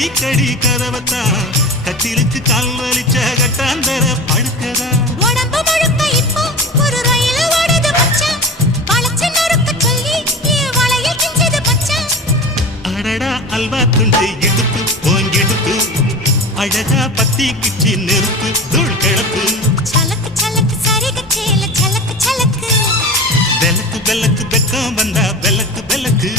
தீக்கடி கதவத்தா கட்டிலுக்கு கால் வலிச்ச கட்டாந்தர படுக்கதா உடம்பு முழுக்க இப்போ ஒரு ரயில் ஓடுது மச்சான் வளைச்சு நறுக்க சொல்லி வளையல் கிஞ்சது மச்சான் அடடா அல்வா துண்டு இடுப்பு போங்கிடுப்பு அழகா பத்தி கிச்சி நெருப்பு தூள் கிளப்பு சலக்கு சலக்கு சரிக சேல சலக்கு சலக்கு வெலக்கு வெலக்கு வெக்கம் வந்தா வெலக்கு வெலக்கு